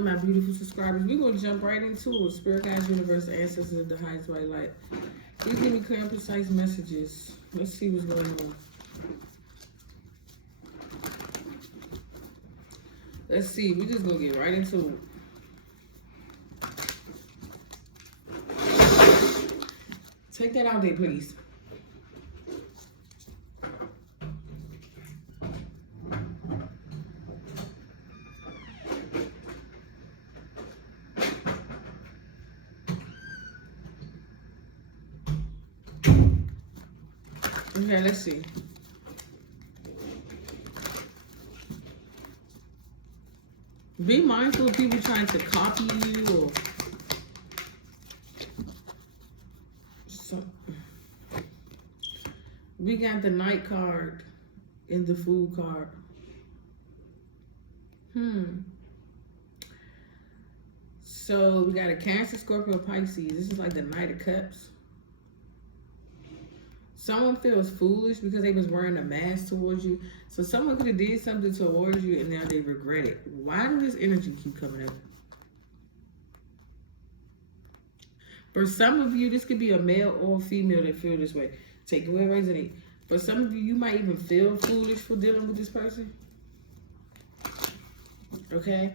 My beautiful subscribers, we're going to jump right into it. Spirit guides, universe, ancestors of the highest white light. Please give me clear and precise messages. Let's see what's going on. Let's see. We're just going to get right into it. Take that out there, please. Okay, let's see. Be mindful of people trying to copy you or so. We got the Knight card and the Fool card. So we got a Cancer, Scorpio, Pisces. This is like the Knight of Cups. Someone feels foolish because they was wearing a mask towards you. So someone could have did something towards you and now they regret it. Why do this energy keep coming up? For some of you, this could be a male or a female that feel this way. Take away, resonate. For some of you, you might even feel foolish for dealing with this person. Okay?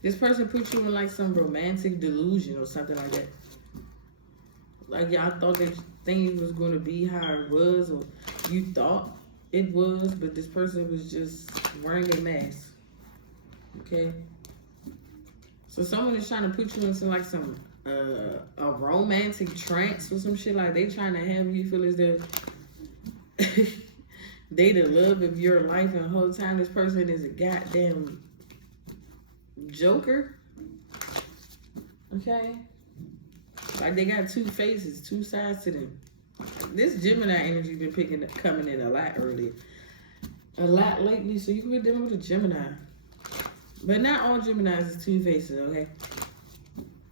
This person put you in like some romantic delusion or something like that. Like y'all thought that things was going to be how it was, or you thought it was, but this person was just wearing a mask. Okay? So someone is trying to put you into like some a romantic trance or some shit. Like they trying to have you feel as though they the love of your life, and the whole time this person is a goddamn joker. Okay? Like they got two faces, two sides to them. This Gemini energy been coming in a lot earlier. A lot lately, so you can be dealing with a Gemini. But not all Geminis is two faces, okay?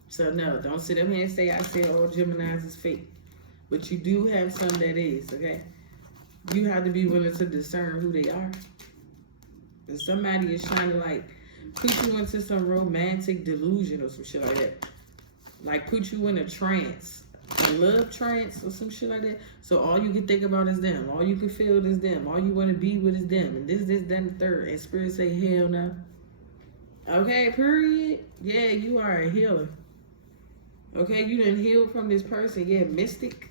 So no, don't sit up here and say I said all Geminis is fake. But you do have some that is, okay? You have to be willing to discern who they are. If somebody is trying to like put you into some romantic delusion or some shit like that. Like put you in a trance, a love trance or some shit like that. So all you can think about is them. All you can feel is them. All you want to be with is them. And this, that, and the third. And spirit say, hell no. Okay, period. Yeah, you are a healer. Okay, you done healed from this person. Yeah, mystic.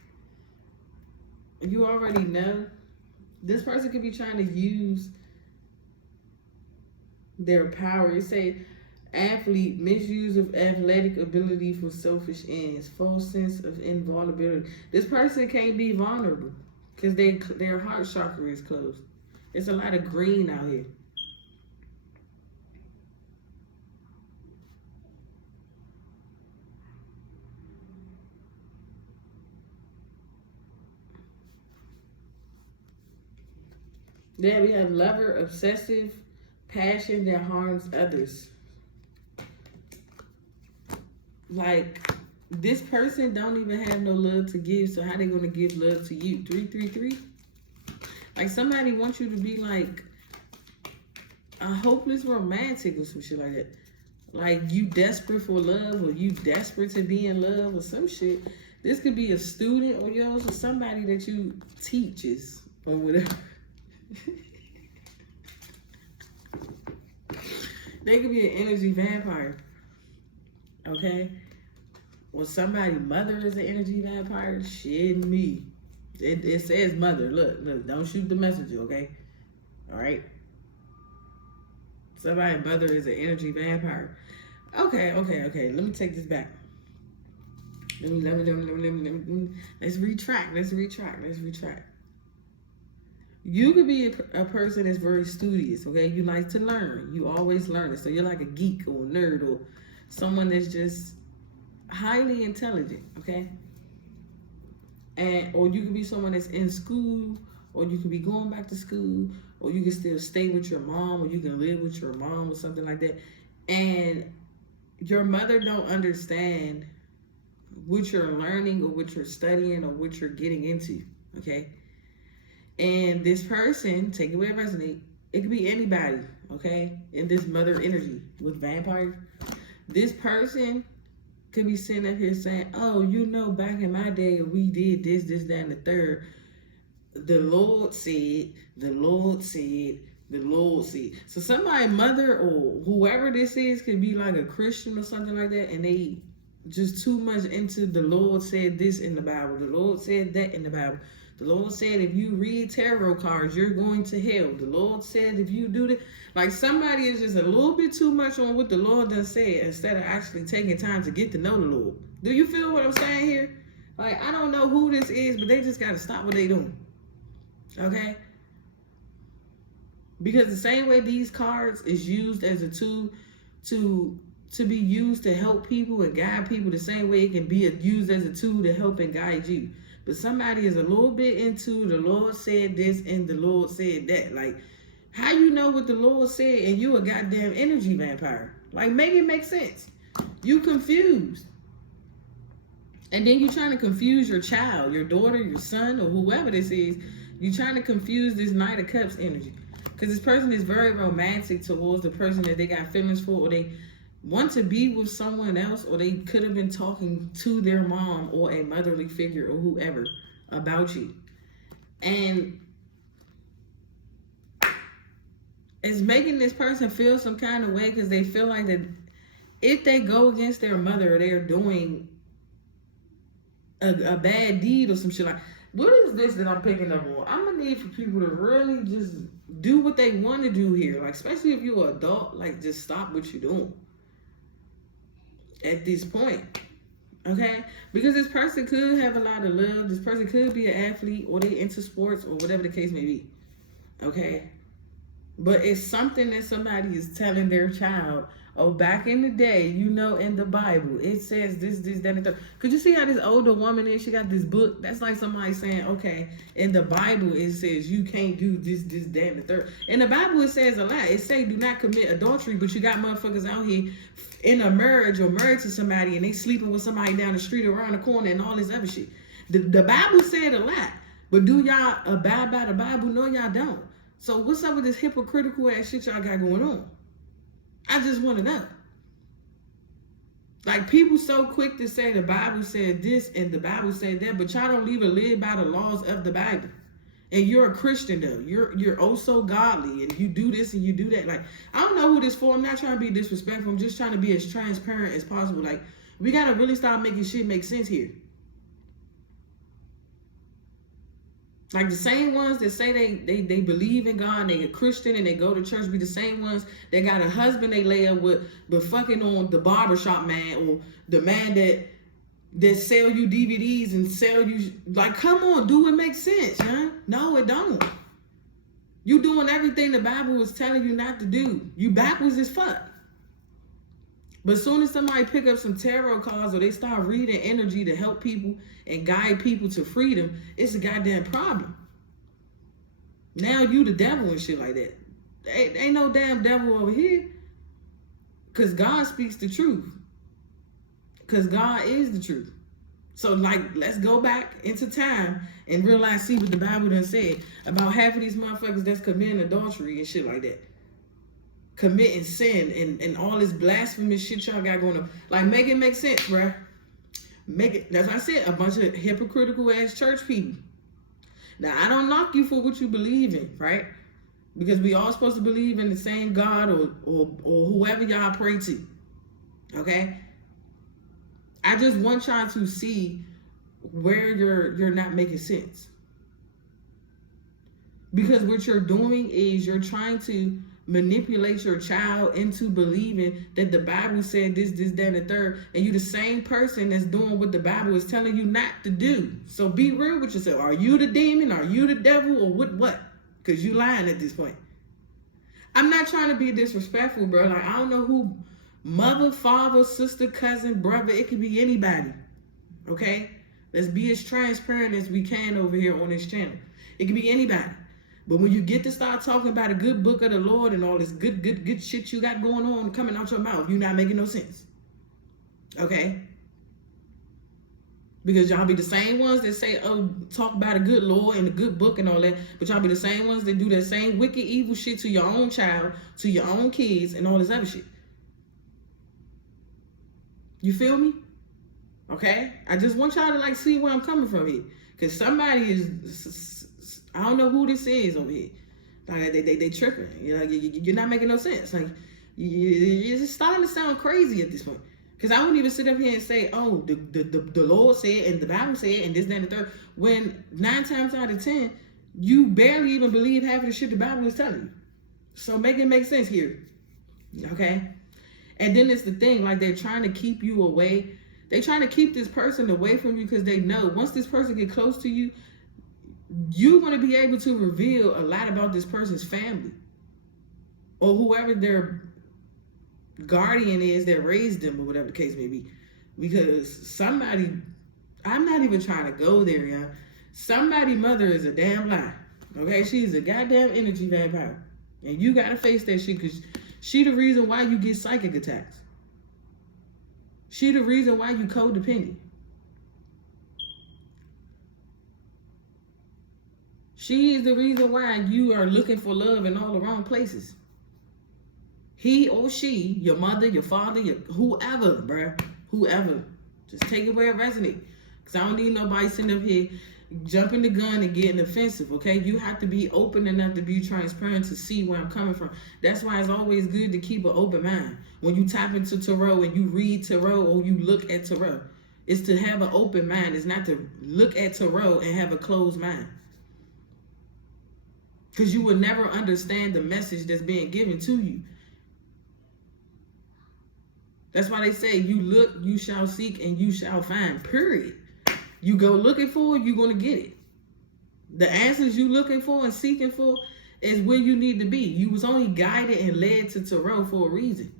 You already know. This person could be trying to use their power. It say, athlete, misuse of athletic ability for selfish ends, false sense of invulnerability. This person can't be vulnerable because their heart chakra is closed. There's a lot of green out here. Then we have lover, obsessive, passion that harms others. Like, this person don't even have no love to give, so how they gonna give love to you? 333? Like, somebody wants you to be like a hopeless romantic or some shit like that. Like, you desperate for love, or you desperate to be in love or some shit. This could be a student or yours, or somebody that you teaches or whatever. They could be an energy vampire. Okay? Well, somebody's mother is an energy vampire. Shit me. It says mother. Look, don't shoot the messenger, okay? Alright? Somebody's mother is an energy vampire. Okay. Let me take this back. Let's retract. You could be a person that's very studious, okay? You like to learn. You always learn. So you're like a geek or a nerd or someone that's just highly intelligent, okay? Or you could be someone that's in school, or you could be going back to school, or you can still stay with your mom, or you can live with your mom or something like that. And your mother don't understand what you're learning or what you're studying or what you're getting into, okay? And this person, take it where it resonates, it could be anybody, okay? In this mother energy with vampires. This person could be sitting up here saying, oh, you know, back in my day, we did this, that, and the third. The Lord said, the Lord said, the Lord said. So somebody, mother or whoever this is, could be like a Christian or something like that, and they just too much into the Lord said this in the Bible. The Lord said that in the Bible. The Lord said if you read tarot cards, you're going to hell. The Lord said if you do that. Like somebody is just a little bit too much on what the Lord done said instead of actually taking time to get to know the Lord. Do you feel what I'm saying here? Like, I don't know who this is, but they just got to stop what they doing. Okay? Because the same way these cards is used as a tool to be used to help people and guide people, the same way it can be used as a tool to help and guide you. But somebody is a little bit into the Lord said this and the Lord said that. Like, how you know what the Lord said and you a goddamn energy vampire? Like, make it make sense. You confused. And then you're trying to confuse your child, your daughter, your son, or whoever this is. You're trying to confuse this Knight of Cups energy. Because this person is very romantic towards the person that they got feelings for, or they want to be with someone else, or they could have been talking to their mom or a motherly figure or whoever about you. And it's making this person feel some kind of way because they feel like that if they go against their mother, they're doing a bad deed or some shit. Like, what is this that I'm picking up on? I'm gonna need for people to really just do what they want to do here. Like, especially if you're an adult, like, just stop what you're doing at this point. Okay? Because this person could have a lot of love. This person could be an athlete, or they into sports, or whatever the case may be. Okay? But it's something that somebody is telling their child. Oh, back in the day, you know, in the Bible, it says this, that, and the third. Could you see how this older woman is? She got this book. That's like somebody saying, okay, in the Bible, it says you can't do this, that, and the third. In the Bible, it says a lot. It say do not commit adultery, but you got motherfuckers out here in a marriage or married to somebody, and they sleeping with somebody down the street, around the corner, and all this other shit. The Bible said a lot, but do y'all abide by the Bible? No, y'all don't. So what's up with this hypocritical ass shit y'all got going on? I just want to know. Like, people so quick to say the Bible said this and the Bible said that, but y'all don't even live by the laws of the Bible. And you're a Christian though. You're oh so godly, and you do this and you do that. Like, I don't know who this for. I'm not trying to be disrespectful. I'm just trying to be as transparent as possible. Like, we gotta really start making shit make sense here. Like, the same ones that say they believe in God and they a Christian and they go to church be the same ones that got a husband they lay up with, but fucking on the barbershop man or the man that sell you DVDs and sell you. Like, come on, do it make sense, huh? No, it don't. You doing everything the Bible was telling you not to do. You backwards as fuck. But as soon as somebody pick up some tarot cards or they start reading energy to help people and guide people to freedom, it's a goddamn problem. Now you the devil and shit like that. Ain't no damn devil over here. Because God speaks the truth. Because God is the truth. So, like, let's go back into time and realize, see what the Bible done said about half of these motherfuckers that's committing adultery and shit like that. Committing sin and all this blasphemous shit y'all got going on. Like, make it make sense, bruh. Make it, as I said, a bunch of hypocritical ass church people. Now, I don't knock you for what you believe in, right? Because we all supposed to believe in the same God or whoever y'all pray to. Okay? I just want y'all to see where you're not making sense. Because what you're doing is you're trying to manipulate your child into believing that the Bible said this, that, and the third, and you the same person that's doing what the Bible is telling you not to do. So be real with yourself. Are you the demon? Are you the devil? Or what? Because you lying at this point. I'm not trying to be disrespectful, bro. Like, I don't know who, mother, father, sister, cousin, brother, it could be anybody. Okay? Let's be as transparent as we can over here on this channel. It could be anybody. But when you get to start talking about a good book of the Lord and all this good shit you got going on coming out your mouth, you're not making no sense. Okay? Because y'all be the same ones that say, oh, talk about a good Lord and a good book and all that, but y'all be the same ones that do that same wicked, evil shit to your own child, to your own kids, and all this other shit. You feel me? Okay? I just want y'all to like see where I'm coming from here. Because somebody is, I don't know who this is over here. Like they tripping. You're not making no sense. Like you're just starting to sound crazy at this point. Because I won't even sit up here and say, oh, the Lord said and the Bible said and this, that, and the third. When 9 times out of 10, you barely even believe half of the shit the Bible is telling you. So make it make sense here. Okay? And then it's the thing, like they're trying to keep you away. They're trying to keep this person away from you because they know once this person get close to you, you're going to be able to reveal a lot about this person's family or whoever their guardian is that raised them or whatever the case may be. Because somebody, I'm not even trying to go there, y'all. Somebody mother is a damn lie. Okay? She's a goddamn energy vampire. And you got to face that shit because she the reason why you get psychic attacks. She the reason why you codependent. She is the reason why you are looking for love in all the wrong places. He or she, your mother, your father, your whoever, bruh. Whoever. Just take it where it resonates. Because I don't need nobody sitting up here jumping the gun and getting offensive, okay? You have to be open enough to be transparent to see where I'm coming from. That's why it's always good to keep an open mind. When you tap into tarot and you read tarot or you look at tarot, it's to have an open mind. It's not to look at tarot and have a closed mind. Because you will never understand the message that's being given to you. That's why they say, you look, you shall seek, and you shall find, period. You go looking for it, you're going to get it. The answers you looking for and seeking for is where you need to be. You was only guided and led to tarot for a reason.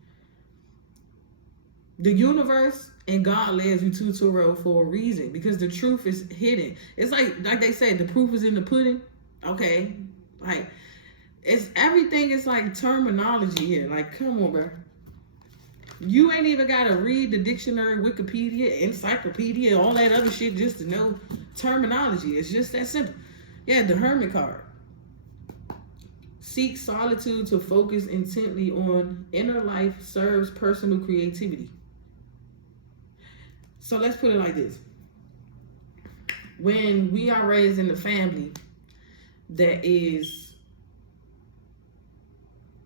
The universe and God led you to tarot for a reason because the truth is hidden. It's like they said, the proof is in the pudding. Okay? Like, it's everything is like terminology here. Like, come on, bro. You ain't even got to read the dictionary, Wikipedia, encyclopedia, all that other shit just to know terminology. It's just that simple. Yeah, the Hermit card. Seek solitude to focus intently on inner life, serves personal creativity. So let's put it like this. When we are raised in a family that is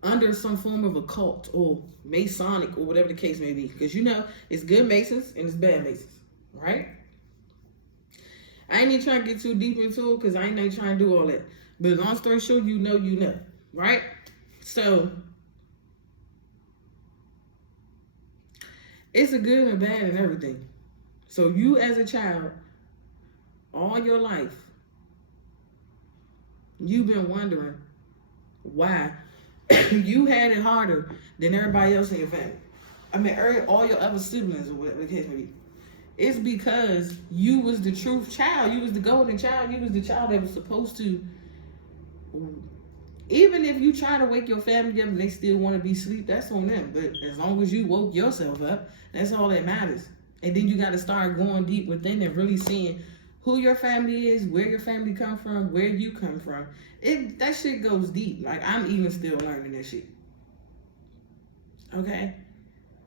under some form of a cult or Masonic or whatever the case may be, because you know it's good Masons and it's bad Masons, right? I ain't even trying to get too deep into it because I ain't even trying to do all that. But long story short, you know, right? So it's a good and bad and everything. So you as a child, all your life, you've been wondering why you had it harder than everybody else in your family. I mean, all your other siblings or whatever the case may be. It's because you was the truth child. You was the golden child. You was the child that was supposed to, even if you try to wake your family up and they still want to be asleep, that's on them. But as long as you woke yourself up, that's all that matters. And then you got to start going deep within and really seeing who your family is, where your family come from, where you come from. That shit goes deep. Like, I'm even still learning that shit. Okay?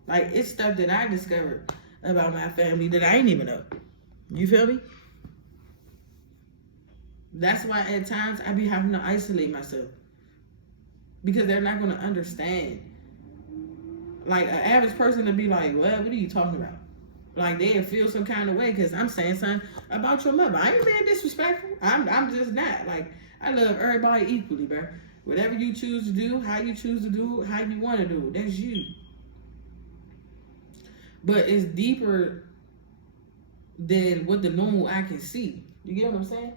Like, it's stuff that I discovered about my family that I ain't even know. You feel me? That's why at times I be having to isolate myself. Because they're not going to understand. Like, an average person to be like, well, what are you talking about? Like, they'll feel some kind of way because I'm saying something about your mother. I ain't being disrespectful. I'm just not. Like, I love everybody equally, bro. Whatever you choose to do, how you choose to do it, how you want to do it, that's you. But it's deeper than what the normal eye can see. You get what I'm saying?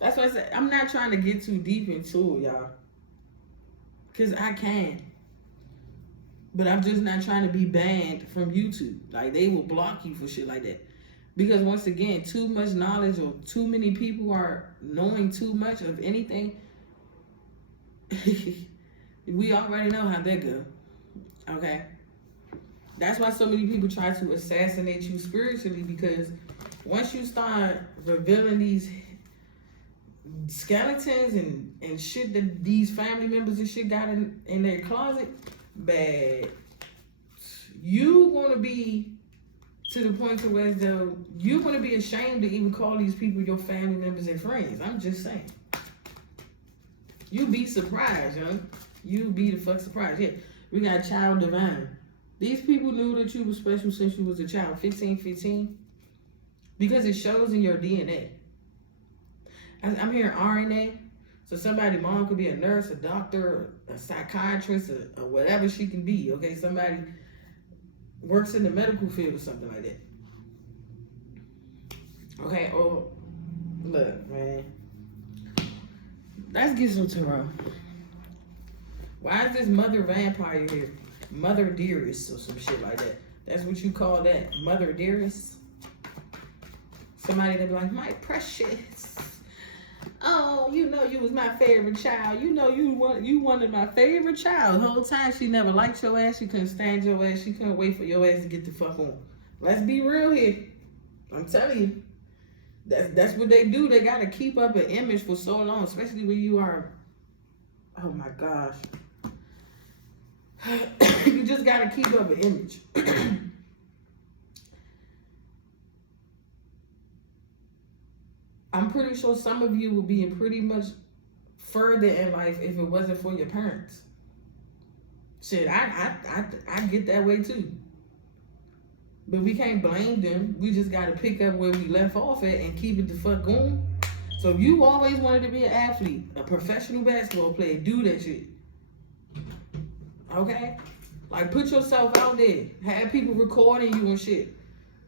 That's why I said I'm not trying to get too deep into it, y'all. Because I can. But I'm just not trying to be banned from YouTube. Like, they will block you for shit like that. Because once again, too much knowledge or too many people are knowing too much of anything. We already know how that go. Okay? That's why so many people try to assassinate you spiritually, because once you start revealing these skeletons and shit that these family members and shit got in their closet, bad. you going to be to the point to where though you're going to be ashamed to even call these people your family members and friends. I'm just saying. You be surprised, young. You be the fuck surprised. Yeah, we got Child Divine. These people knew that you were special since you was a child, 15, because it shows in your DNA. I'm hearing RNA, so somebody's mom could be a nurse, a doctor, a psychiatrist, or whatever she can be, okay? Somebody works in the medical field or something like that. Okay, oh, look, man. Let's get some tarot. Why is this mother vampire here? Mother dearest or some shit like that. That's what you call that? Mother dearest? Somebody that be like, my precious. Oh, you know you was my favorite child. You know you wanted my favorite child. The whole time she never liked your ass. She couldn't stand your ass. She couldn't wait for your ass to get the fuck on. Let's be real here. I'm telling you. That's what they do. They got to keep up an image for so long, especially when you are, oh my gosh. You just got to keep up an image. I'm pretty sure some of you would be pretty much further in life if it wasn't for your parents. Shit, I get that way too. But we can't blame them. We just got to pick up where we left off at and keep it the fuck going. So if you always wanted to be an athlete, a professional basketball player, do that shit. Okay? Like, put yourself out there. Have people recording you and shit.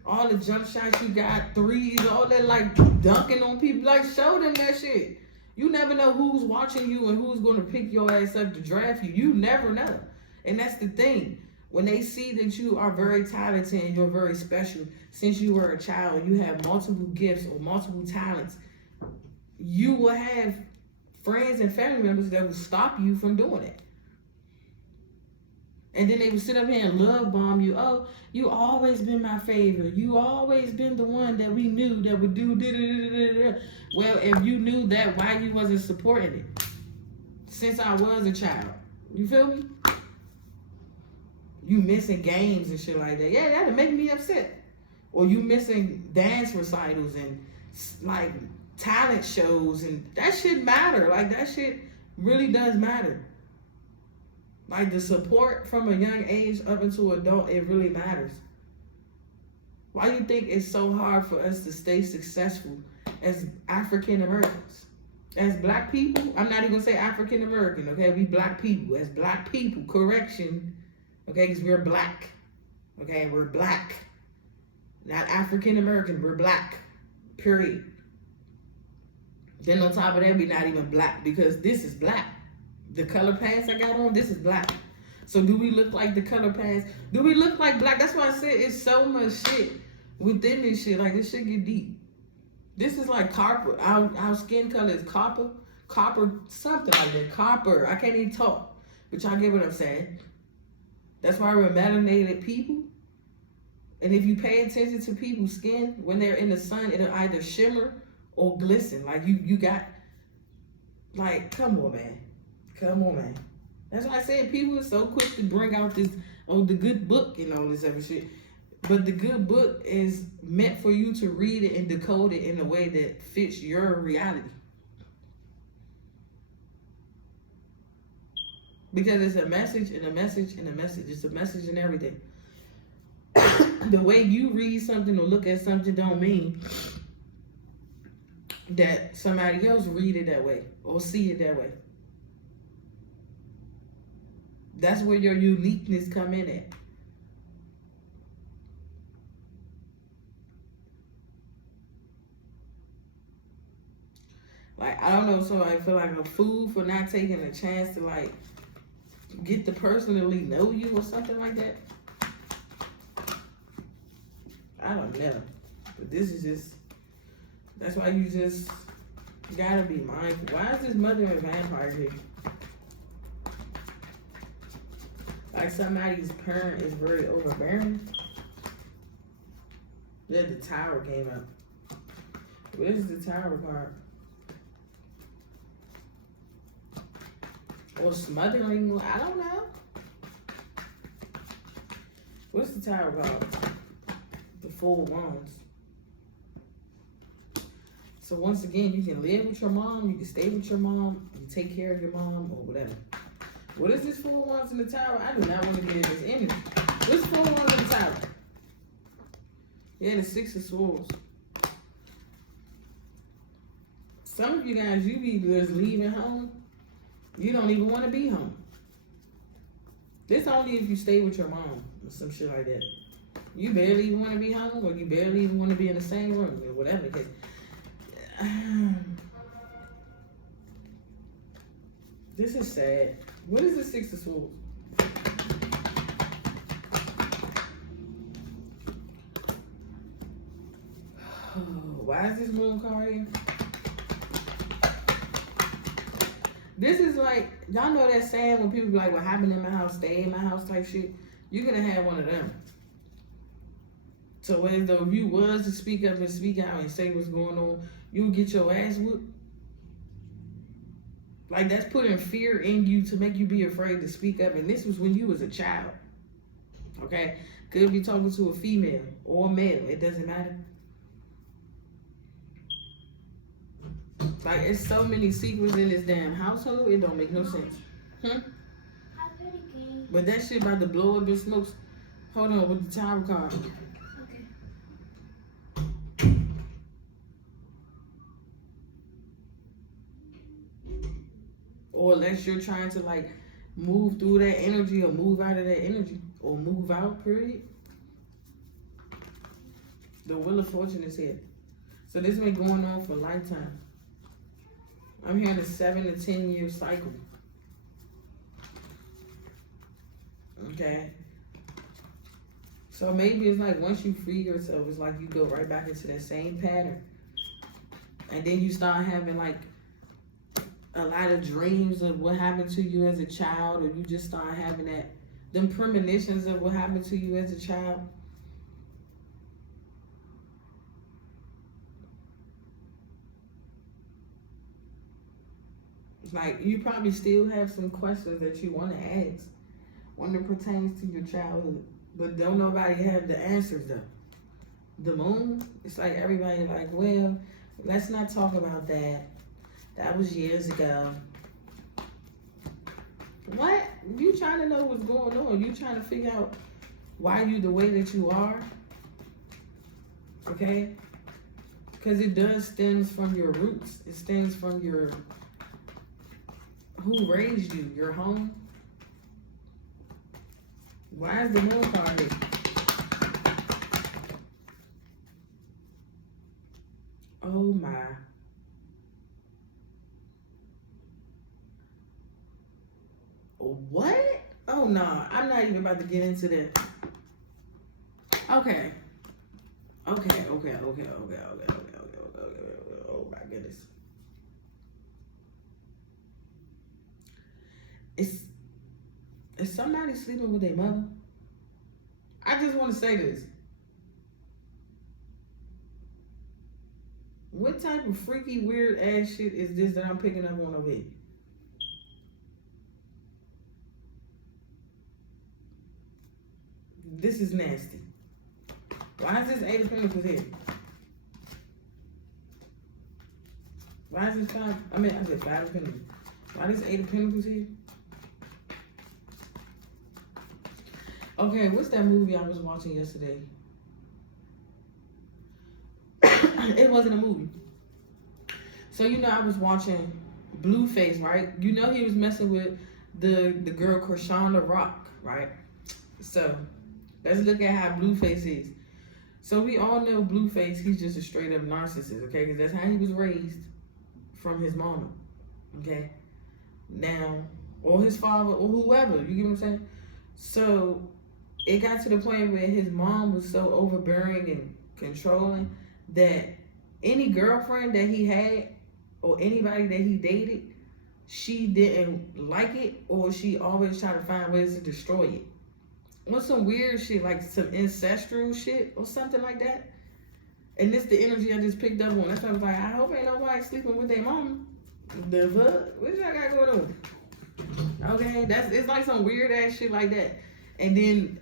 All the jump shots you got, threes, all that, like, dunking on people. Like, show them that shit. You never know who's watching you and who's going to pick your ass up to draft you. You never know. And that's the thing. When they see that you are very talented and you're very special, since you were a child, you have multiple gifts or multiple talents, you will have friends and family members that will stop you from doing it. And then they would sit up here and love bomb you. Oh, you always been my favorite. You always been the one that we knew that would do da-da-da-da-da. Well, if you knew that, why you wasn't supporting it? Since I was a child. You feel me? You missing games and shit like that. Yeah, that'll make me upset. Or you missing dance recitals and like talent shows, and that shit matter. Like, that shit really does matter. Like, the support from a young age up into adult, it really matters. Why do you think it's so hard for us to stay successful as African Americans? As black people, I'm not even gonna say African American, okay? We black people. As black people, correction, okay? Because we're black, okay? We're black. Not African American, we're black, period. Then on top of that, we're not even black because this is black. The color pants I got on, this is black. So do we look like the color pants? Do we look like black? That's why I said it's so much shit within this shit. Like, this shit get deep. This is like copper. Our skin color is copper, something like that. Copper. I can't even talk, but y'all get what I'm saying. That's why we're melanated people. And if you pay attention to people's skin, when they're in the sun, it'll either shimmer or glisten. Like, you got, like, come on, man. Come on, man. That's why I said people are so quick to bring out this, oh, the good book and all this other shit. But the good book is meant for you to read it and decode it in a way that fits your reality. Because it's a message and a message and a message. It's a message in everything. The way you read something or look at something don't mean that somebody else read it that way or see it that way. That's where your uniqueness come in at. Like, I don't know, so I feel like a fool for not taking a chance to, like, get to personally know you or something like that. I don't know. But this is just, that's why you just gotta be mindful. Why is this mother and vampire here? Like, somebody's parent is very overbearing. Yeah, the tower came up. Where's the tower part? Or smothering, I don't know. What's the Tower called? The Four of Wands. So once again, you can live with your mom, you can stay with your mom, you take care of your mom, or whatever. What is this Four of Wands in the Tower? I do not want to get in this energy. What's Four of Wands in the Tower? Yeah, the Six of Swords. Some of you guys, you be just leaving home. You don't even want to be home. This only if you stay with your mom or some shit like that. You barely even want to be home, or you barely even want to be in the same room, or whatever the case. This is sad. What is the Six of Swords? Why is this Moon card here? This is like, y'all know that saying when people be like, what happened in my house, stay in my house type shit? You're gonna have one of them. So as though if you was to speak up and speak out and say what's going on, you'll get your ass whooped. Like, that's putting fear in you to make you be afraid to speak up. And this was when you was a child. Okay? Could be talking to a female or a male. It doesn't matter. Like, it's so many secrets in this damn household, it don't make no sense. But that shit about to blow up in smokes. Hold on, with the Tower card. Okay. Or unless you're trying to, like, move through that energy or move out of that energy. Or move out, period. The Wheel of Fortune is here. So this been going on for a lifetime. I'm hearing a 7 to 10 year cycle. Okay. So maybe it's like once you free yourself, it's like you go right back into that same pattern. And then you start having like a lot of dreams of what happened to you as a child, or you just start having them premonitions of what happened to you as a child. Like, you probably still have some questions that you want to ask when it pertains to your childhood, but don't nobody have the answers though. The Moon, it's like everybody like, well, let's not talk about that. That was years ago. What? You trying to know what's going on. You trying to figure out why you the way that you are. Okay? Because it does stems from your roots. It stems from your who raised you, your home. Why is the Moon card here? Oh my. What? Oh no, I'm not even about to get into that. Okay. Okay. Oh my goodness. Is somebody sleeping with their mother? I just want to say this. What type of freaky, weird ass shit is this that I'm picking up on over here? This is nasty. Why is this 8 of Pentacles here? Why is this 5? I said 5 of Pentacles. Why is 8 of Pentacles here? Okay, what's that movie I was watching yesterday? It wasn't a movie. So, you know, I was watching Blueface, right? You know he was messing with the girl Krishanda Rock, right? So, let's look at how Blueface is. So, we all know Blueface, he's just a straight up narcissist, okay? Because that's how he was raised from his mama, okay? Now, or his father, or whoever, you get what I'm saying? So, it got to the point where his mom was so overbearing and controlling that any girlfriend that he had or anybody that he dated, she didn't like it, or she always tried to find ways to destroy it. What's some weird shit, like some ancestral shit or something like that? And this the energy I just picked up on. That's why I was like, I hope ain't nobody sleeping with their mama. The fuck? What y'all got going on? Okay, it's like some weird ass shit like that. And then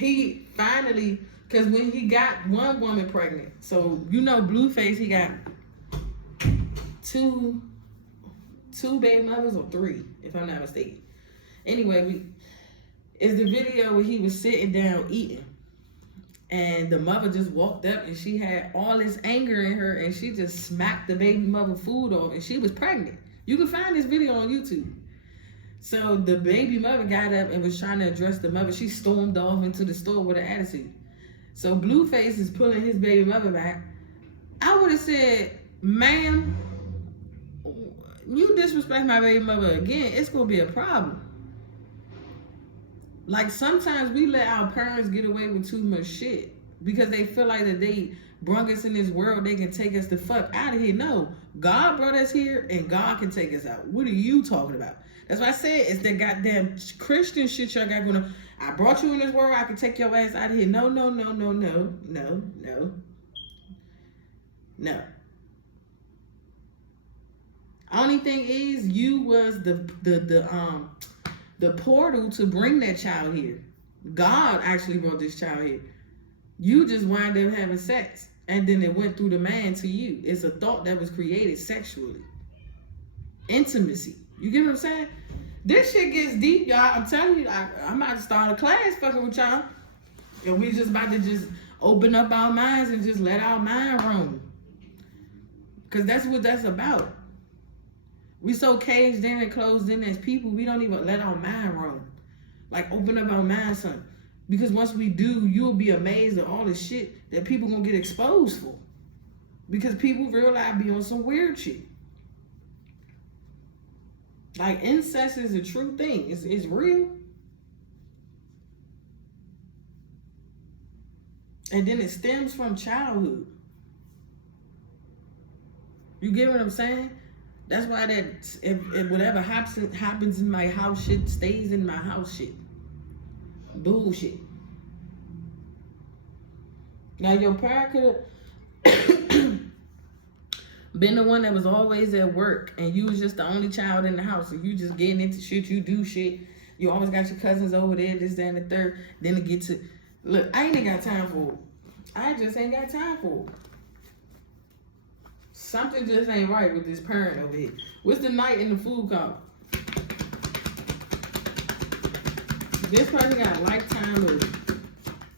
he finally, because when he got one woman pregnant, so you know Blueface, he got two baby mothers, or three, if I'm not mistaken. Anyway, it's the video where he was sitting down eating, and the mother just walked up and she had all this anger in her, and she just smacked the baby mother food off, and she was pregnant. You can find this video on YouTube. So the baby mother got up and was trying to address the mother. She stormed off into the store with an attitude. So Blueface is pulling his baby mother back. I would have said, ma'am, you disrespect my baby mother again, it's going to be a problem. Like, sometimes we let our parents get away with too much shit because they feel like that they brung us in this world, they can take us the fuck out of here. No, God brought us here and God can take us out. What are you talking about? That's why I said it's that goddamn Christian shit y'all got going on. I brought you in this world, I can take your ass out of here. No. Only thing is, you was the portal to bring that child here. God actually brought this child here. You just wind up having sex, and then it went through the man to you. It's a thought that was created sexually. Intimacy. You get what I'm saying? This shit gets deep, y'all. I'm telling you, I'm about to start a class fucking with y'all. And we just about to just open up our minds and just let our mind roam. Because that's what that's about. We so caged in and closed in as people, we don't even let our mind roam. Like, open up our mind, son. Because once we do, you'll be amazed at all the shit that people gonna get exposed for. Because people real life be on some weird shit. Like, incest is a true thing. It's real. And then it stems from childhood. You get what I'm saying? That's why that if whatever happens in my house shit stays in my house shit. Bullshit. Now your parent could have been the one that was always at work and you was just the only child in the house and you just getting into shit, you do shit. You always got your cousins over there, this, that, and the third. Then it get to, look, I ain't got time for it. I just ain't got time for it. Something just ain't right with this parent over here. What's the night in the food called? This person got a lifetime of,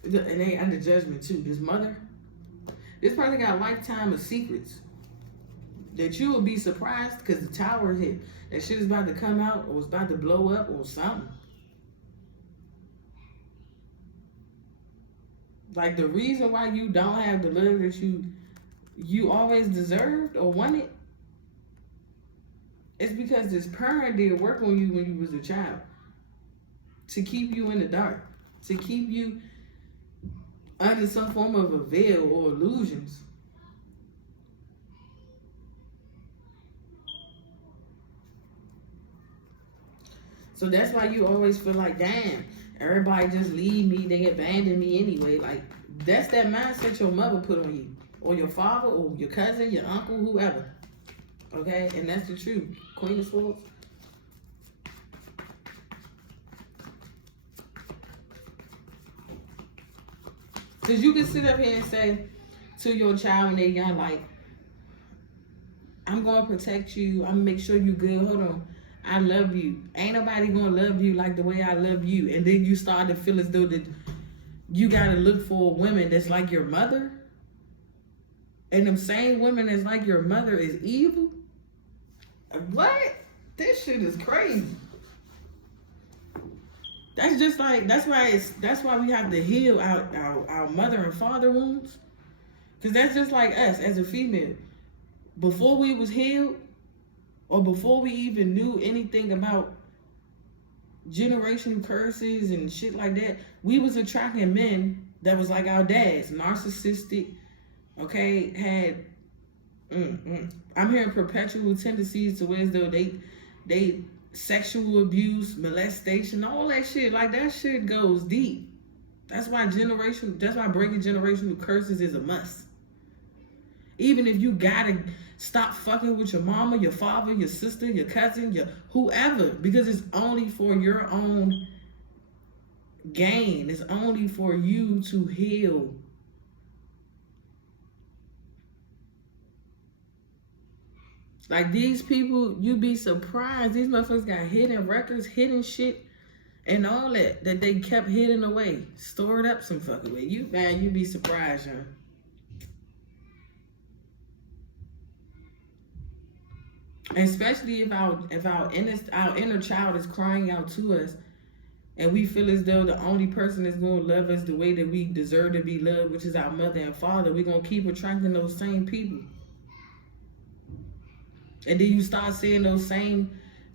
and they under judgment too. This mother, this person got a lifetime of secrets that you will be surprised because the tower is hit. That shit is about to come out or it's about to blow up or something. Like, the reason why you don't have the love that you always deserved or wanted, it's because this parent did work on you when you was a child to keep you in the dark, to keep you under some form of a veil or illusions. So that's why you always feel like, damn, everybody just leave me, they abandon me anyway. Like, that's that mindset your mother put on you, or your father, or your cousin, your uncle, whoever. Okay? And that's the truth. Queen of Swords. Because you can sit up here and say to your child when they're young, like, I'm going to protect you. I'm going to make sure you're good. Hold on. I love you. Ain't nobody going to love you like the way I love you. And then you start to feel as though that you got to look for a woman that's like your mother. And them same women that's like your mother is evil. What? This shit is crazy. That's just like, that's why we have to heal our mother and father wounds. Because that's just like us as a female. Before we was healed, or before we even knew anything about generational curses and shit like that, we was attracting men that was like our dads, narcissistic, okay, had, I'm hearing perpetual tendencies to where as though they sexual abuse, molestation, all that shit, like that shit goes deep. That's why breaking generational curses is a must. Even if you gotta stop fucking with your mama, your father, your sister, your cousin, your whoever, because it's only for your own gain. It's only for you to heal. Like these people, you be surprised. These motherfuckers got hidden records, hidden shit, and all that they kept hidden away, stored up some fucking way. You be surprised, huh? Especially if our inner child is crying out to us, and we feel as though the only person that's going to love us the way that we deserve to be loved, which is our mother and father, we're going to keep attracting those same people. And then you start seeing those same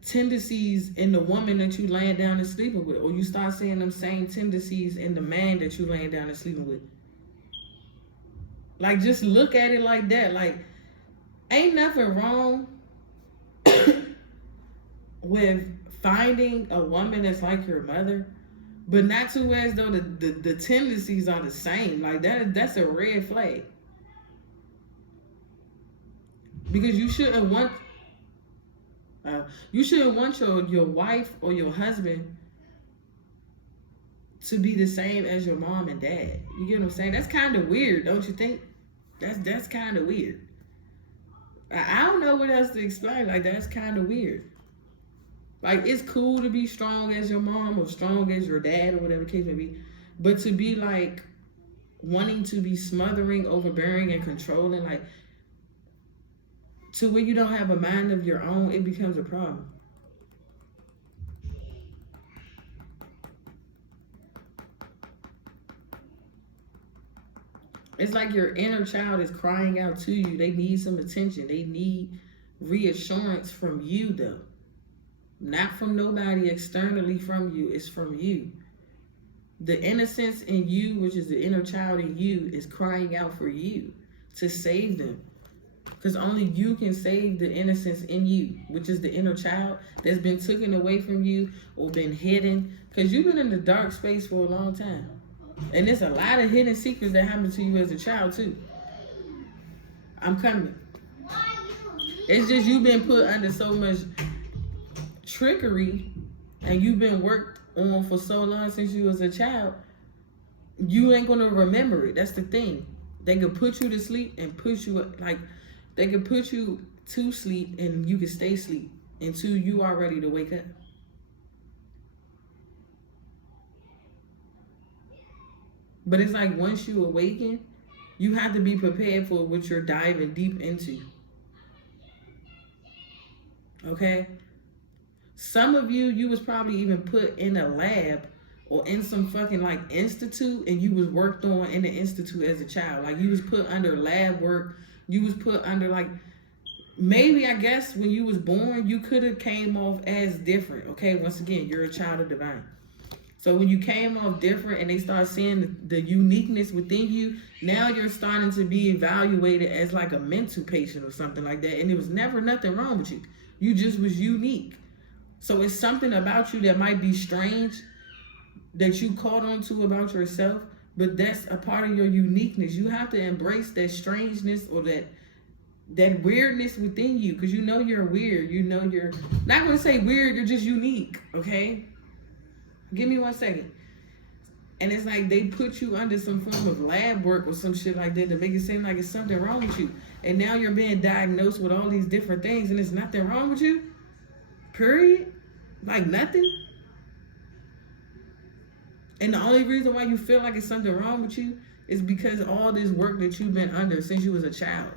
tendencies in the woman that you laying down and sleeping with, or you start seeing them same tendencies in the man that you laying down and sleeping with. Like, just look at it like that. Like, ain't nothing wrong with finding a woman that's like your mother, but not too as though the tendencies are the same. Like, that's a red flag. Because you shouldn't want your wife or your husband to be the same as your mom and dad. You get what I'm saying? That's kind of weird, don't you think? That's kind of weird. I don't know what else to explain. Like, that's kind of weird. Like, it's cool to be strong as your mom or strong as your dad or whatever the case may be, but to be like wanting to be smothering, overbearing, and controlling, like, to where you don't have a mind of your own, it becomes a problem. It's like your inner child is crying out to you. They need some attention. They need reassurance from you, though. Not from nobody externally from you. It's from you. The innocence in you, which is the inner child in you, is crying out for you to save them. Because only you can save the innocence in you, which is the inner child that's been taken away from you or been hidden. Because you've been in the dark space for a long time. And there's a lot of hidden secrets that happened to you as a child, too. I'm coming. It's just you've been put under so much trickery and you've been worked on for so long since you was a child, you ain't going to remember it. That's the thing. They could put you to sleep and push you, like, they could put you to sleep and you can stay asleep until you are ready to wake up. But it's like once you awaken, you have to be prepared for what you're diving deep into. Okay? Some of you was probably even put in a lab or in some fucking like institute, and you was worked on in the institute as a child. Like, you was put under lab work. You was put under, like, maybe, I guess, when you was born, you could have came off as different. Okay? Once again, you're a child of divine. So when you came off different and they start seeing the uniqueness within you, now you're starting to be evaluated as like a mental patient or something like that. And there was never nothing wrong with you. You just was unique. So it's something about you that might be strange that you caught on to about yourself, but that's a part of your uniqueness. You have to embrace that strangeness or that weirdness within you, because you know you're weird. You know you're not going to say weird, you're just unique, okay? Give me 1 second. And it's like they put you under some form of lab work or some shit like that to make it seem like it's something wrong with you. And now you're being diagnosed with all these different things and there's nothing wrong with you? Period? Like nothing? And the only reason why you feel like it's something wrong with you is because all this work that you've been under since you was a child.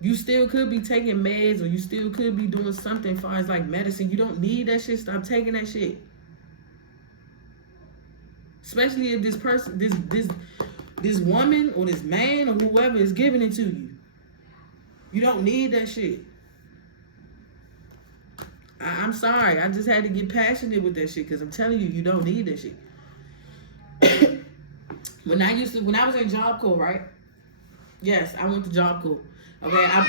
You still could be taking meds, or you still could be doing something as far as like medicine. You don't need that shit. Stop taking that shit. Especially if this person, this woman or this man or whoever is giving it to you. You don't need that shit. I'm sorry. I just had to get passionate with that shit because I'm telling you, you don't need that shit. When I was in Job Corps, right? Yes, I went to Job Corps. Okay,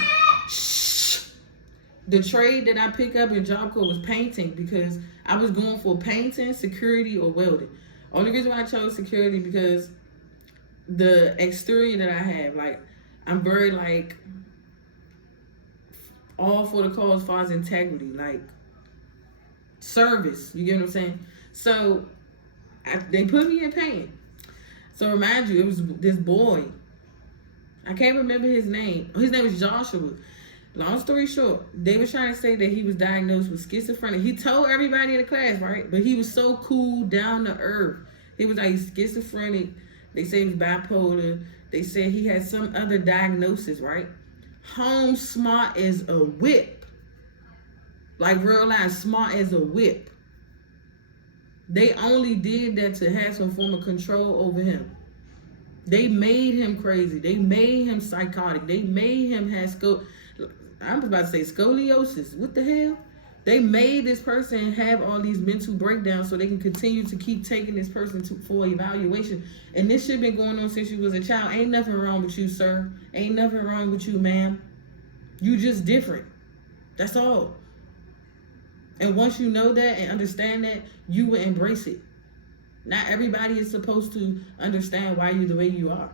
the trade that I picked up in Job Corps was painting, because I was going for painting, security, or welding. Only reason why I chose security because the exterior that I have, like, I'm very, like, all for the cause as far as integrity, like, service. You get what I'm saying? So they put me in pain. So remind you, it was this boy. I can't remember his name. His name was Joshua. Long story short, they were trying to say that he was diagnosed with schizophrenia. He told everybody in the class, right? But he was so cool, down to earth. He was like schizophrenic. They said he was bipolar. They said he had some other diagnosis, right? Home smart as a whip. Like real life, smart as a whip. They only did that to have some form of control over him. They made him crazy. They made him psychotic. They made him have I'm about to say scoliosis. What the hell? They made this person have all these mental breakdowns so they can continue to keep taking this person for evaluation. And this shit been going on since you was a child. Ain't nothing wrong with you, sir. Ain't nothing wrong with you, ma'am. You just different. That's all. And once you know that and understand that, you will embrace it. Not everybody is supposed to understand why you're the way you are.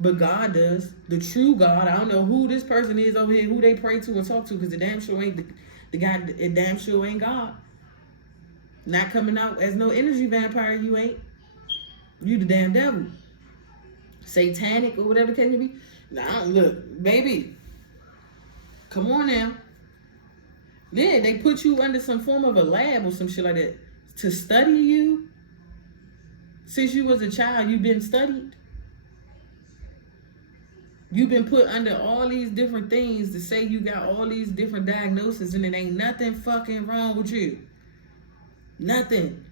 But God does. The true God. I don't know who this person is over here, who they pray to and talk to, because the damn sure ain't the guy, it damn sure ain't God. Not coming out as no energy vampire, you ain't. You the damn devil. Satanic or whatever the case may be. Now, look, baby. Come on now. Then they put you under some form of a lab or some shit like that to study you. Since you was a child, you've been studied. You've been put under all these different things to say you got all these different diagnoses and it ain't nothing fucking wrong with you. Nothing.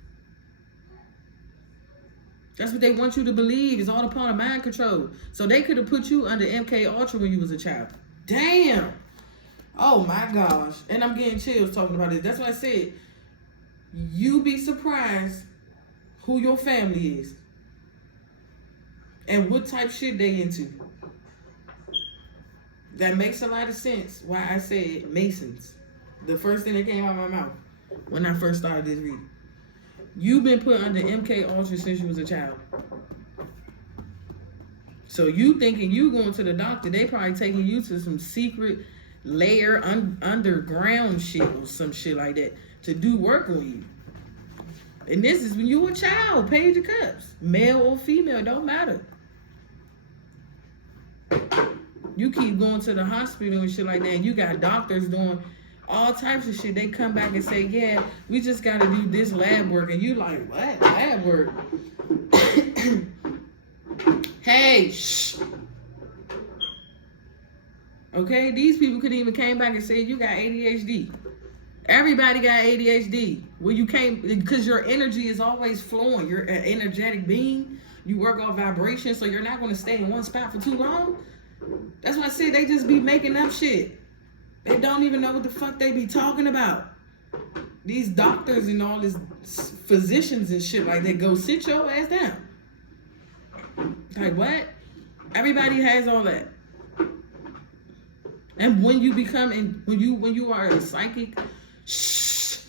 That's what they want you to believe. It's all a part of mind control. So they could have put you under MK Ultra when you was a child. Damn. Oh my gosh. And I'm getting chills talking about this. That's why I said, you be surprised who your family is and what type shit they into. That makes a lot of sense why I said Masons. The first thing that came out of my mouth when I first started this reading. You've been put under MK Ultra since you was a child. So you thinking you going to the doctor, they probably taking you to some secret layer underground shit or some shit like that to do work on you. And this is when you were a child, Page of Cups. Male or female, don't matter. You keep going to the hospital and shit like that, and you got doctors doing all types of shit. They come back and say, yeah, we just got to do this lab work. And you like, what? Lab work? Hey, shh. Okay, these people could even came back and say you got ADHD. Everybody got ADHD. Well, you can't, because your energy is always flowing. You're an energetic being. You work off vibration, so you're not going to stay in one spot for too long. That's why I say they just be making up shit. They don't even know what the fuck they be talking about. These doctors and all these physicians and shit like that, go sit your ass down. Like what? Everybody has all that. And when you become when you are a psychic, shh.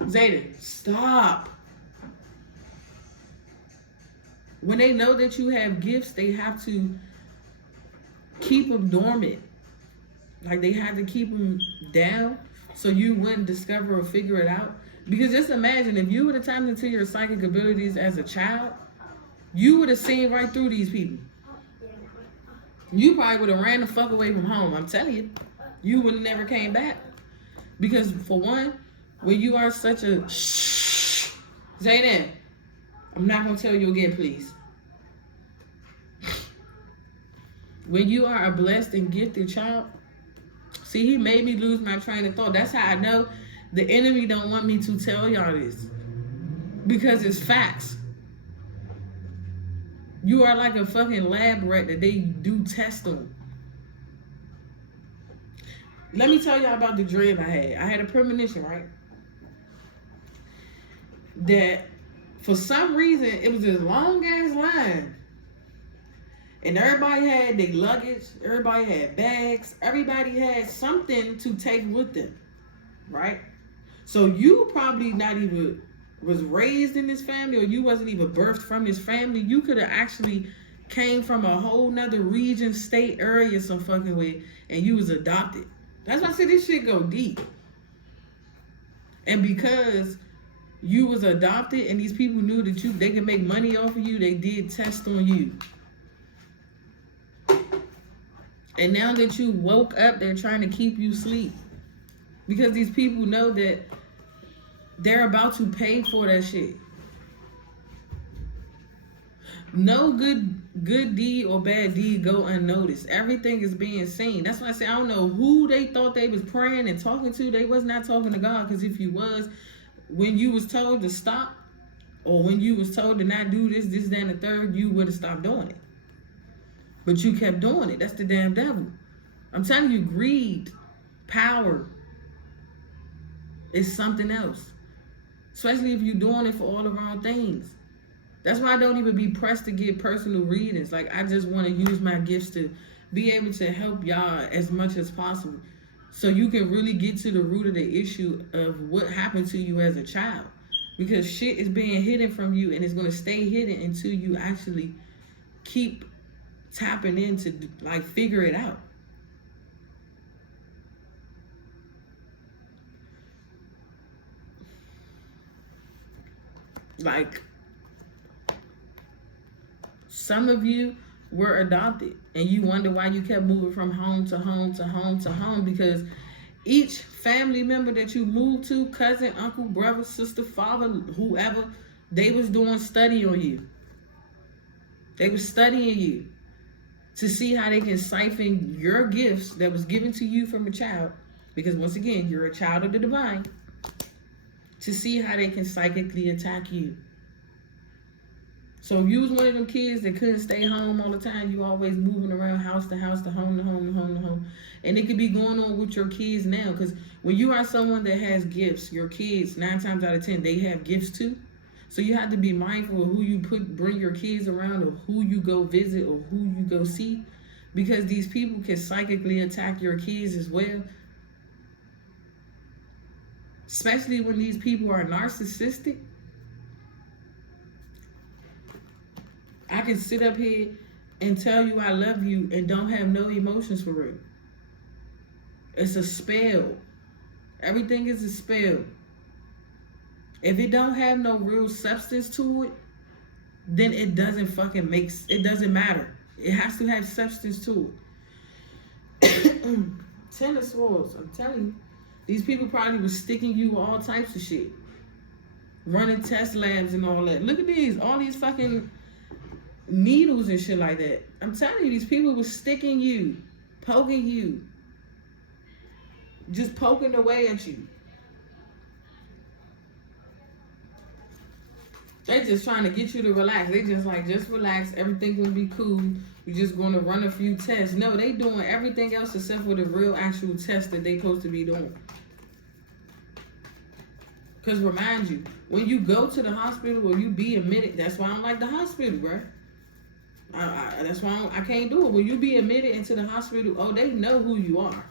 Zayden, stop. When they know that you have gifts, they have to keep them dormant. Like they have to keep them down so you wouldn't discover or figure it out. Because just imagine if you would have tapped into your psychic abilities as a child, you would have seen right through these people. You probably would have ran the fuck away from home. I'm telling you. You would have never came back. Because for one, when you are such a shh, Zayden, I'm not going to tell you again, please. When you are a blessed and gifted child, see, he made me lose my train of thought. That's how I know the enemy don't want me to tell y'all this. Because it's facts. You are like a fucking lab rat that they do tests on. Let me tell y'all about the dream I had. I had a premonition, right? That for some reason, it was this long ass line. And everybody had their luggage. Everybody had bags. Everybody had something to take with them, right? So you probably not even was raised in this family, or you wasn't even birthed from this family. You could have actually came from a whole nother region, state, area some fucking way, and you was adopted. That's why I said this shit go deep. And because you was adopted and these people knew that they could make money off of you, they did tests on you. And now that you woke up, they're trying to keep you asleep. Because these people know that they're about to pay for that shit. No good deed or bad deed go unnoticed. Everything is being seen. That's why I say I don't know who they thought they was praying and talking to. They was not talking to God, because if you was, when you was told to stop, or when you was told to not do this, that, and the third, you would have stopped doing it. But you kept doing it. That's the damn devil. I'm telling you, greed, power, is something else. Especially if you're doing it for all the wrong things. That's why I don't even be pressed to get personal readings. Like, I just want to use my gifts to be able to help y'all as much as possible, so you can really get to the root of the issue of what happened to you as a child. Because shit is being hidden from you, and it's going to stay hidden until you actually keep tapping into, like, figure it out. Like, some of you were adopted, and you wonder why you kept moving from home to home to home to home, because each family member that you moved to, cousin, uncle, brother, sister, father, whoever, they was doing study on you. They was studying you to see how they can siphon your gifts that was given to you from a child, because once again, you're a child of the divine, to see how they can psychically attack you. So if you was one of them kids that couldn't stay home all the time, you always moving around house to house to home to home to home to home. And it could be going on with your kids now, because when you are someone that has gifts, your kids, 9 times out of 10, they have gifts too. So you have to be mindful of who you bring your kids around, or who you go visit, or who you go see, because these people can psychically attack your kids as well. Especially when these people are narcissistic. I can sit up here and tell you I love you and don't have no emotions for it. It's a spell. Everything is a spell. If it don't have no real substance to it, then it doesn't fucking it doesn't matter. It has to have substance to it. 10 of Swords, I'm telling you. These people probably was sticking you with all types of shit. Running test labs and all that. Look at these. All these fucking needles and shit like that. I'm telling you, these people was sticking you, poking you, just poking away at you. They just trying to get you to relax. They just like, just relax. Everything gonna be cool. We're just gonna run a few tests. No, they doing everything else except for the real actual test that they supposed to be doing. Because remind you, when you go to the hospital or you be admitted, that's why I don't like the hospital, bro. That's why I can't do it. When you be admitted into the hospital, oh, they know who you are.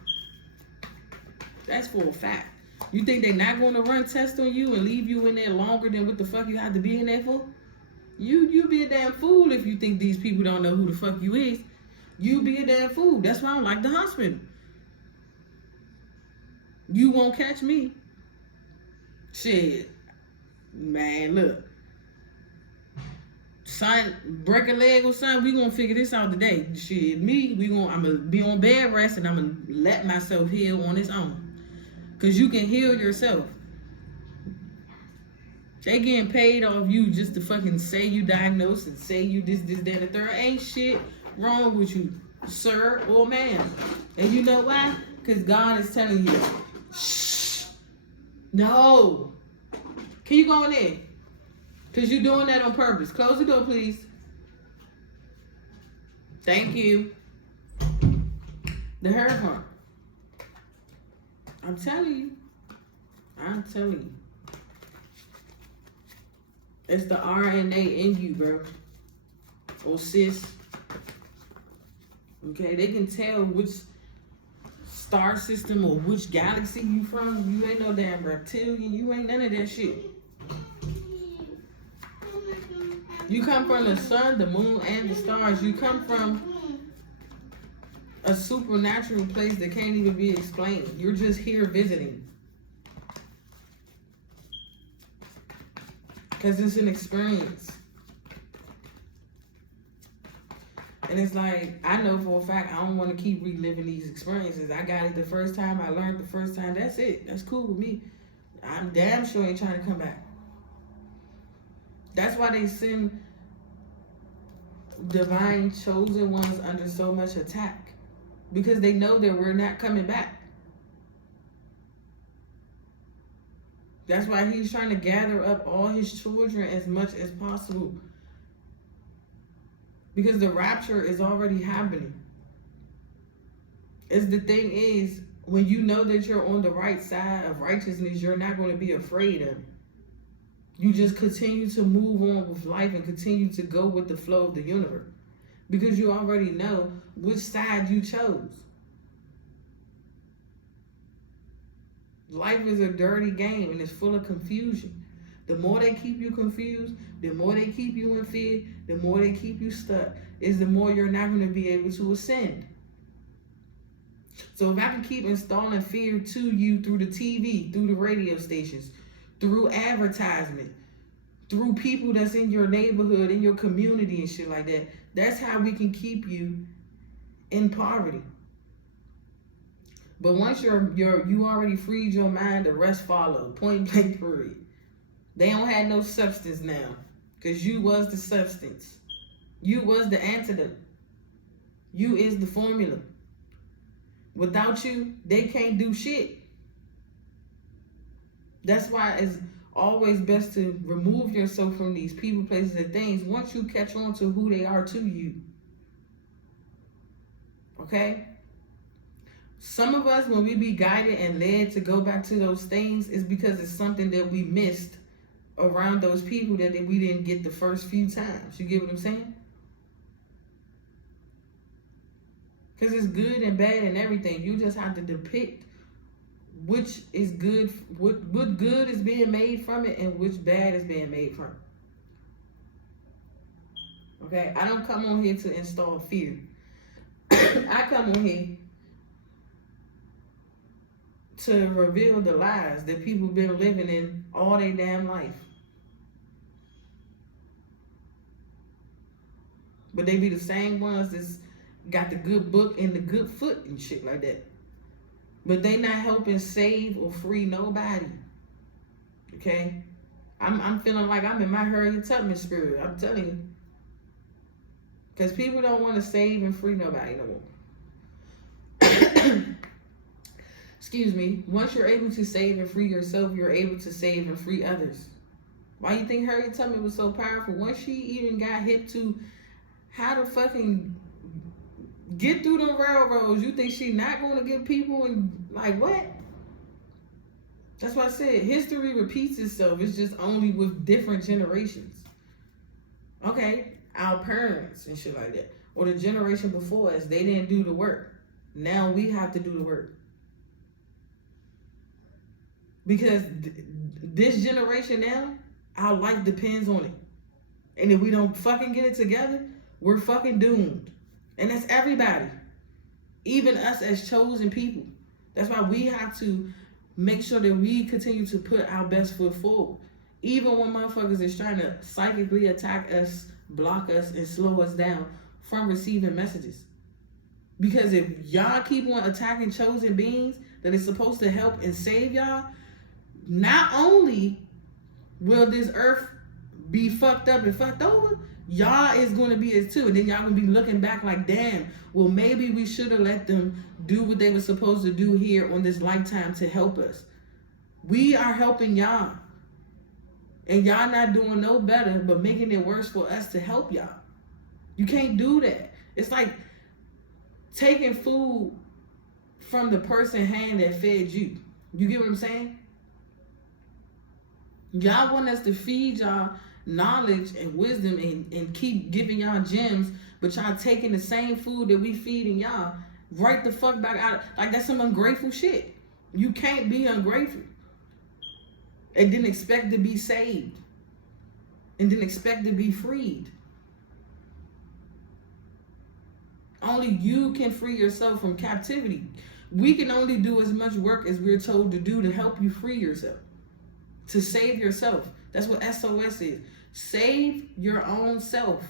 That's for a fact. You think they're not going to run tests on you and leave you in there longer than what the fuck you have to be in there for? You be a damn fool if you think these people don't know who the fuck you is. You be a damn fool. That's why I don't like the hospital. You won't catch me. Shit. Man, look. Son, break a leg or something, we gonna figure this out today. Shit, I'm gonna be on bed rest and I'm gonna let myself heal on its own. Cause you can heal yourself. They getting paid off you just to fucking say you diagnosed and say you this, that, and the third. Ain't shit wrong with you, sir or ma'am. And you know why? Cause God is telling you, shh, no. Can you go in there? Because you're doing that on purpose. Close the door, please. Thank you. The hair part. I'm telling you. I'm telling you. It's the RNA in you, bro. Or sis. Okay, they can tell which star system or which galaxy you from. You ain't no damn reptilian. You ain't none of that shit. You come from the sun, the moon, and the stars. You come from a supernatural place that can't even be explained. You're just here visiting. Because it's an experience. And it's like, I know for a fact I don't want to keep reliving these experiences. I got it the first time, I learned the first time, that's it. That's cool with me. I'm damn sure ain't trying to come back. That's why they send divine chosen ones under so much attack. Because they know that we're not coming back. That's why he's trying to gather up all his children as much as possible. Because the rapture is already happening. As the thing is, when you know that you're on the right side of righteousness, you're not going to be afraid of it. You just continue to move on with life and continue to go with the flow of the universe. Because you already know which side you chose. Life is a dirty game and it's full of confusion. The more they keep you confused, the more they keep you in fear, the more they keep you stuck, is the more you're not going to be able to ascend. So if I can keep installing fear to you through the TV, through the radio stations, through advertisement, through people that's in your neighborhood, in your community and shit like that, that's how we can keep you in poverty. But once you already freed your mind, the rest follow. Point blank period. They don't have no substance now. Because you was the substance. You was the antidote. You is the formula. Without you, they can't do shit. That's why it's always best to remove yourself from these people, places, and things once you catch on to who they are to you. Okay? Some of us, when we be guided and led to go back to those things, is because it's something that we missed around those people that we didn't get the first few times. You get what I'm saying? Because it's good and bad and everything. You just have to depict which is good, what good is being made from it and which bad is being made from it. Okay? I don't come on here to install fear. I come on here to reveal the lies that people been living in all their damn life. But they be the same ones that's got the good book and the good foot and shit like that. But they not helping save or free nobody. Okay? I'm feeling like I'm in my Harriet Tubman spirit. I'm telling you. Because people don't want to save and free nobody no more. Excuse me. Once you're able to save and free yourself, you're able to save and free others. Why you think Harriet Tubman was so powerful? Once she even got hip to how to fucking get through the railroads, you think she not going to get people and like what? That's why I said history repeats itself. It's just only with different generations. Okay, our parents and shit like that, or the generation before us, they didn't do the work. Now we have to do the work. Because this generation now, our life depends on it. And if we don't fucking get it together, we're fucking doomed. And that's everybody. Even us as chosen people. That's why we have to make sure that we continue to put our best foot forward. Even when motherfuckers is trying to psychically attack us, block us, and slow us down from receiving messages. Because if y'all keep on attacking chosen beings that is supposed to help and save y'all, not only will this earth be fucked up and fucked over, y'all is going to be it too. And then y'all going to be looking back like, damn, well, maybe we should have let them do what they were supposed to do here on this lifetime to help us. We are helping y'all. And y'all not doing no better, but making it worse for us to help y'all. You can't do that. It's like taking food from the person's hand that fed you. You get what I'm saying? Y'all want us to feed y'all knowledge and wisdom and keep giving y'all gems, but y'all taking the same food that we feeding y'all right the fuck back out. Like, that's some ungrateful shit. You can't be ungrateful and then expect to be saved and then expect to be freed. Only you can free yourself from captivity. We can only do as much work as we're told to do to help you free yourself, to save yourself. That's what SOS is. Save your own self.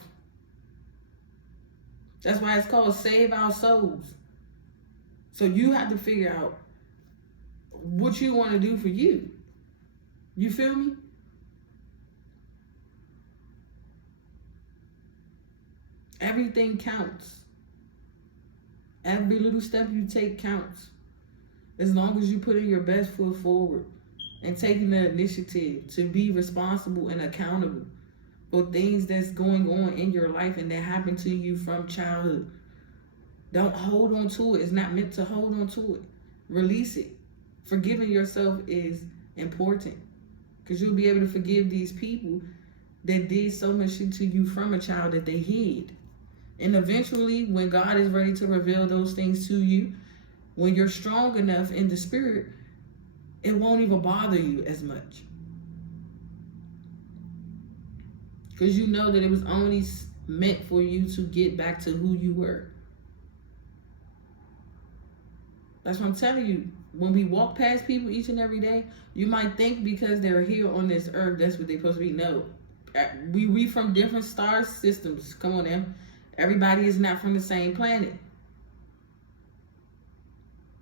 That's why it's called Save Our Souls. So you have to figure out what you want to do for you. You feel me? Everything counts. Every little step you take counts. As long as you put in your best foot forward and taking the initiative to be responsible and accountable for things that's going on in your life and that happened to you from childhood. Don't hold on to it. It's not meant to hold on to it. Release it. Forgiving yourself is important because you'll be able to forgive these people that did so much shit to you from a child that they hid. And eventually, when God is ready to reveal those things to you, when you're strong enough in the spirit, it won't even bother you as much. Because you know that it was only meant for you to get back to who you were. That's what I'm telling you. When we walk past people each and every day, you might think because they're here on this earth, that's what they're supposed to be. No. We from different star systems. Come on now. Everybody is not from the same planet.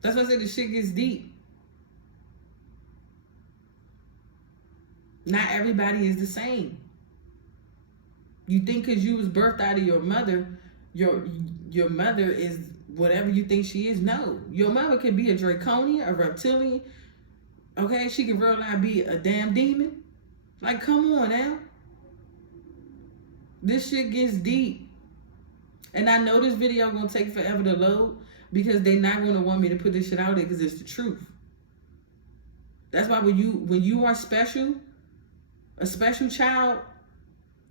That's why I said the shit gets deep. Not everybody is the same. You think because you was birthed out of your mother, your mother is whatever you think she is. No. Your mother could be a draconian, a reptilian. Okay? She could real life be a damn demon. Like, come on now. This shit gets deep. And I know this video gonna take forever to load because they're not gonna want me to put this shit out there because it's the truth. That's why when you are special, a special child,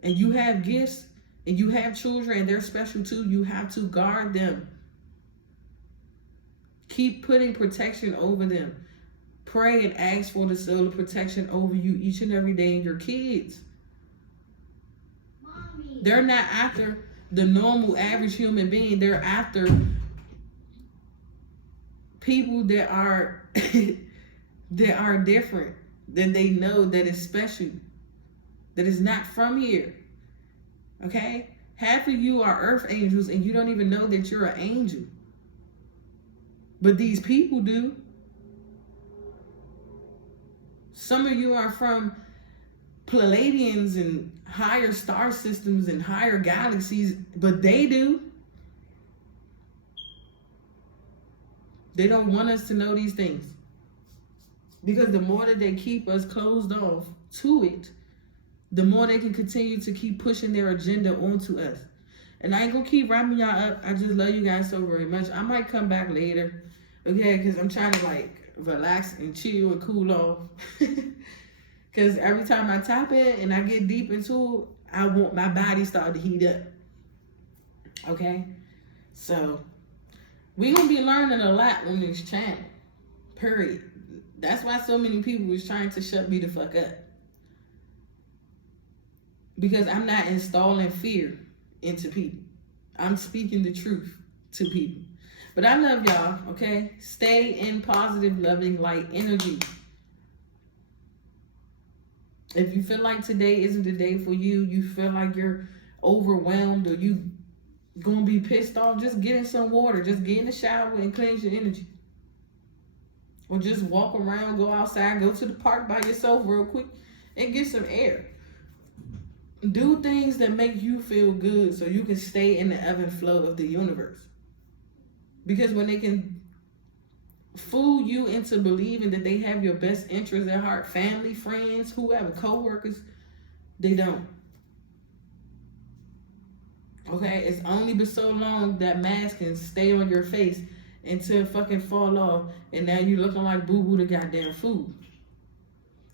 and you have gifts, and you have children, and they're special too, you have to guard them. Keep putting protection over them. Pray and ask for the soul of protection over you each and every day and your kids. Mommy. They're not after the normal average human being. They're after people that are that are different, that they know that is special, that is not from here. Okay? Half of you are earth angels and you don't even know that you're an angel. But these people do. Some of you are from Pleiadians and higher star systems and higher galaxies, but they do. They don't want us to know these things. Because the more that they keep us closed off to it, the more they can continue to keep pushing their agenda onto us. And I ain't gonna keep wrapping y'all up. I just love you guys so very much. I might come back later, okay? Because I'm trying to like relax and chill and cool off. Because every time I tap it and I get deep into it, I want my body start to heat up. Okay? So, we're going to be learning a lot on this channel. Period. That's why so many people was trying to shut me the fuck up. Because I'm not installing fear into people. I'm speaking the truth to people. But I love y'all, okay? Stay in positive, loving, light energy. If you feel like today isn't the day for you, you feel like you're overwhelmed or you gonna be pissed off, just get in some water. Just get in the shower and cleanse your energy. Or just walk around, go outside, go to the park by yourself real quick and get some air. Do things that make you feel good so you can stay in the ebb and flow of the universe. Because when they can fool you into believing that they have your best interests at heart, family, friends, whoever, co-workers, they don't. Okay? It's only been so long that mask can stay on your face until it fucking fall off and now you looking like boo-boo the goddamn food.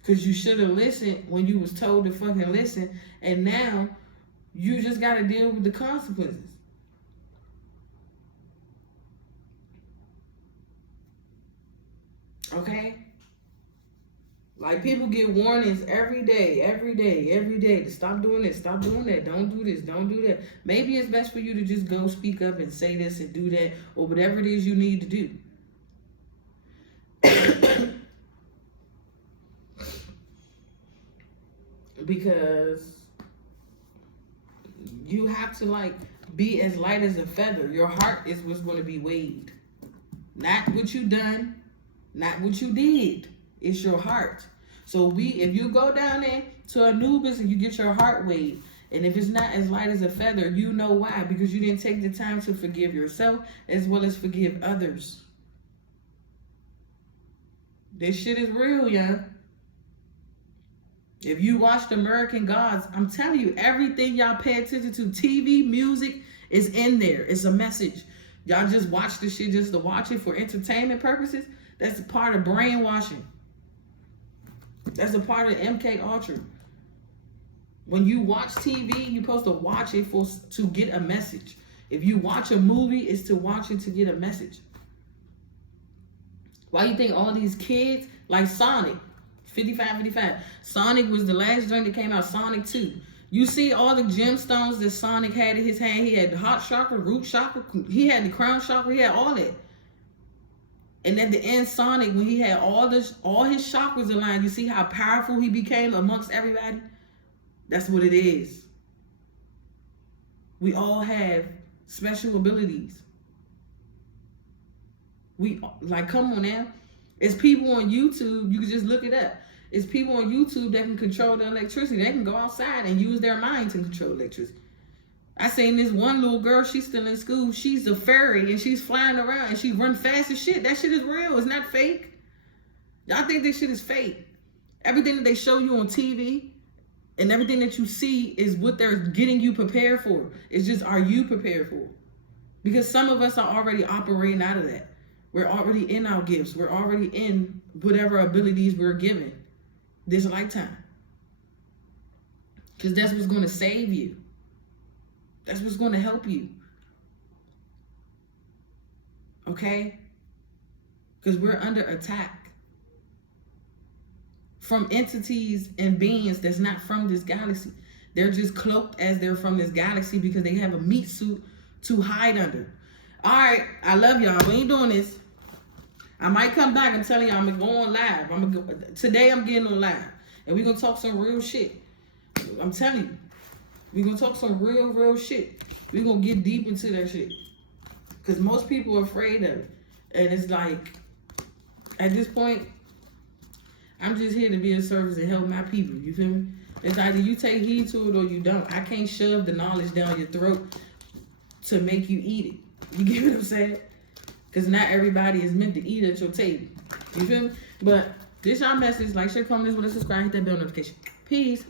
Because you should have listened when you was told to fucking listen, and now you just got to deal with the consequences. Okay? Like, people get warnings every day, to stop doing this, stop doing that, don't do this, don't do that. Maybe it's best for you to just go speak up and say this and do that, or whatever it is you need to do. Because you have to like be as light as a feather. Your heart is what's going to be weighed. Not what you done, not what you did. It's your heart. So if you go down there to Anubis and you get your heart weighed, and if it's not as light as a feather, you know why. Because you didn't take the time to forgive yourself as well as forgive others. This shit is real, y'all. If you watched American Gods, I'm telling you, everything y'all pay attention to, TV, music, is in there. It's a message. Y'all just watch the shit just to watch it for entertainment purposes. That's a part of brainwashing. That's a part of MK Ultra. When you watch TV, you're supposed to watch it to get a message. If you watch a movie, it's to watch it to get a message. Why you think all these kids, like Sonic, 55. Sonic was the last joint that came out, Sonic 2. You see all the gemstones that Sonic had in his hand. He had the heart chakra, root chakra, he had the crown chakra, he had all that. And at the end, Sonic, when he had all his chakras aligned, you see how powerful he became amongst everybody? That's what it is. We all have special abilities. Come on now. It's people on YouTube, you can just look it up. It's people on YouTube that can control the electricity. They can go outside and use their mind to control electricity. I seen this one little girl, she's still in school. She's a fairy and she's flying around and she run fast as shit. That shit is real. It's not fake. Y'all think this shit is fake. Everything that they show you on TV and everything that you see is what they're getting you prepared for. It's just, are you prepared for? Because some of us are already operating out of that. We're already in our gifts. We're already in whatever abilities we're given this lifetime. Because that's what's going to save you. That's what's going to help you. Okay? Because we're under attack from entities and beings that's not from this galaxy. They're just cloaked as they're from this galaxy because they have a meat suit to hide under. All right, I love y'all. We ain't doing this. I might come back and tell y'all I'm going to go on live. Today I'm getting on live. And we're going to talk some real shit. I'm telling you. We're going to talk some real shit. We're going to get deep into that shit. Because most people are afraid of it. And it's like, at this point, I'm just here to be of service and help my people. You feel me? It's either you take heed to it or you don't. I can't shove the knowledge down your throat to make you eat it. You get what I'm saying? Because not everybody is meant to eat at your table. You feel me? But this y'all message. Like, share, comment, subscribe, hit that bell notification. Peace.